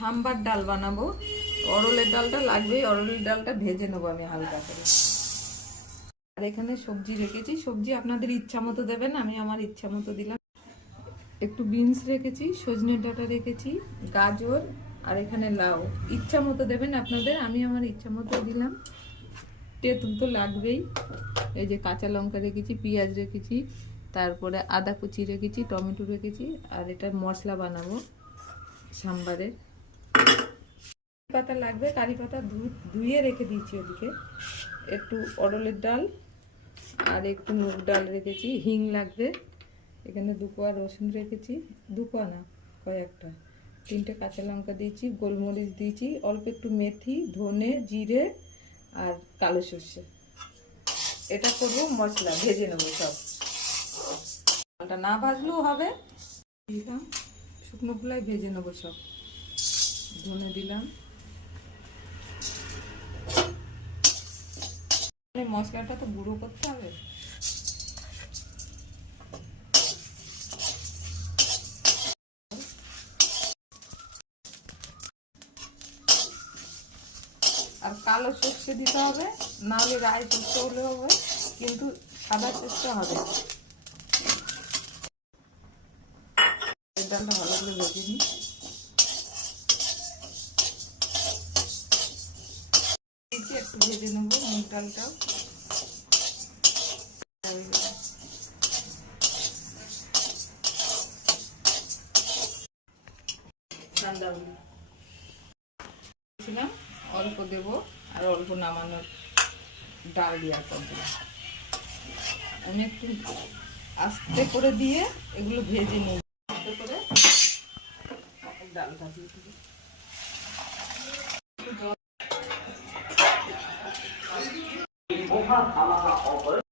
সাম্বার ডাল বানাবো। অরলের ডালটা লাগবেই, অরলের ডালটা ভেজে নেবো আমি হালকা করে। আর এখানে সবজি রেখেছি, সবজি আপনাদের ইচ্ছা মতো দেবেন, আমি আমার ইচ্ছা মতো দিলাম। একটু বিনস রেখেছি, সজনে ডাঁটা রেখেছি, গাজর, আর এখানে লাউ। ইচ্ছা মতো দেবেন আপনাদের, আমি আমার ইচ্ছা মতো দিলাম। তেঁতুল তো লাগবেই। এই যে কাঁচা লঙ্কা রেখেছি, পেঁয়াজ রেখেছি, তারপরে আদা কুচি রেখেছি, টমেটো রেখেছি। আর এটা মশলা বানাবো সাম্বারে। পাতা লাগবে, কারি পাতা ধুয়ে রেখে দিয়েছি ওদিকে। একটু অরলের ডাল আর একটু মুগ ডাল রেখেছি, হিং লাগবে। এখানে 2 কোয়া রসুন রেখেছি, 2 কোয়া না, কয়েকটা। 3টে কাঁচা লঙ্কা দিয়েছি, গোলমরিচ দিয়েছি, অল্প একটু মেথি, ধনে, জিরে আর কালো সর্ষে। এটা করবো মশলা, ভেজে নেবো সব। ডালটা না ভাজলেও হবে, দিলাম শুকনো খোলায় ভেজে নেবো সব। ধনে দিলাম। মশলাটা তো গুঁড়ো করতে হবে। আর কালো সর্ষে দিতে হবে, নাহলে রায় সর্ষে হলে হবে, কিন্তু সাদা সর্ষে হবে। ডালটা ভালো করে ভেজে নিই। একটু ভেজে নেবো মুগ ডালটাও। অল্প দেব আর অল্প নামানোর ডাল দেওয়ার পর দিলাম। আমি একটু আস্তে করে দিয়ে এগুলো ভেজে নিই। আস্তে করে ডালটা দিয়ে দিই।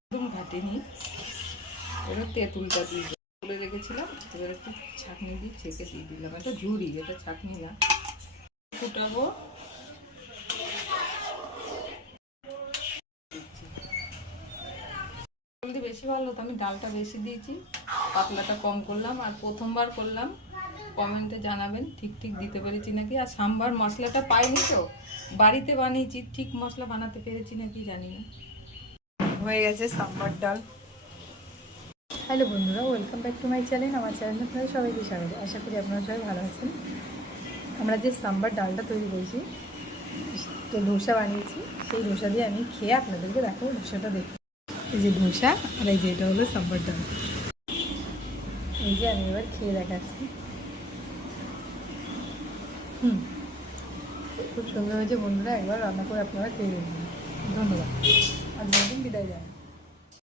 একদম ঘাটিনি, এবার তেঁতুলটা দিয়ে তুলে রেখেছিলাম। এবার একটু ছাঁকনি দিয়ে ছেঁকে দিয়ে দিলাম। এটা ঝুড়ি, এটা ছাঁকনি না। ফুটাবো। জলদি বেশি ভালো হতো, আমি ডালটা বেশি দিয়েছি, পাতলাটা কম করলাম। আর প্রথমবার করলাম, কমেন্টে জানাবেন ঠিক দিতে পেরেছি নাকি। আর সাম্বার মশলাটা পাইনি তো, বাড়িতে বানিয়েছি, ঠিক মশলা বানাতে পেরেছি নাকি জানি না। হয়ে গেছে সাম্বার ডাল। হ্যালো বন্ধুরা, welcome back to my channel. আমার চ্যানেলে আপনাদের সবাইকে স্বাগত। আশা করি আপনারা সবাই ভালো আছেন। আমরা যে সাম্বার ডালটা তৈরি করেছি, তো ধোসা বানিয়েছি, সেই ধোসা দিয়ে আমি খেয়ে আপনাদেরকে দেখাবো। ধোসাটা দেখি, এই যে ধোসা, আর এই যে এটা হলো সাম্বার ডাল। এই যে আমি এবার খেয়ে দেখাচ্ছি। খুব সুন্দর হয়েছে বন্ধুরা, একবার রান্না করে আপনারা খেয়ে নেবেন। ধন্যবাদ। আজ নতুন বিদায় জানাই।